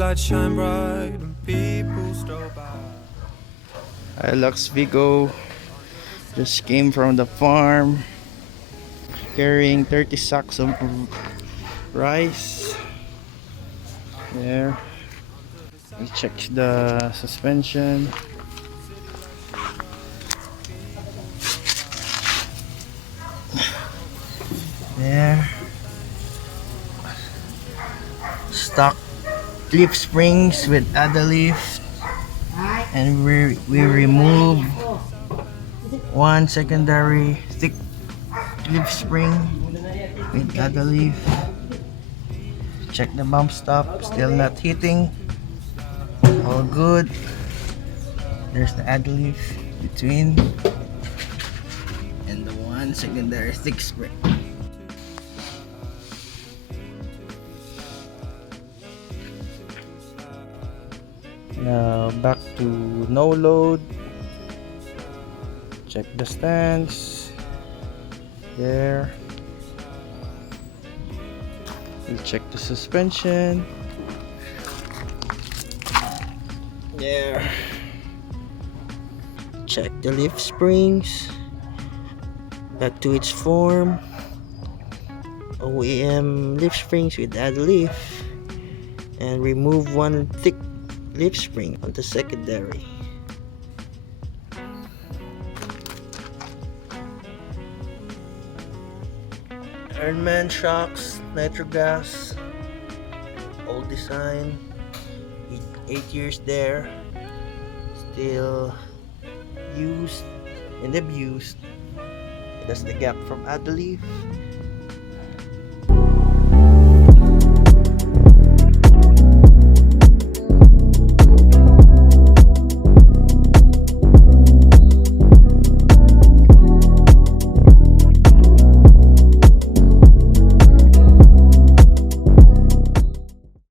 lights shine bright and people stroll by. Hilux Vigo just came from the farm carrying 30 sacks of rice. There. We checked the suspension. There. Stock leaf springs with other leaf, and we remove one secondary thick leaf spring with other leaf. Check the bump stop, still not hitting. All good. There's the other leaf between and the one secondary thick spring. Now back to no load. Check the stance. There. We'll check the suspension. There. Check the leaf springs. Back to its form. OEM leaf springs with add leaf. And remove one thick leaf spring on the secondary. Ironman shocks, nitro gas, old design, 8 years there, still used and abused. That's the gap from Adleaf.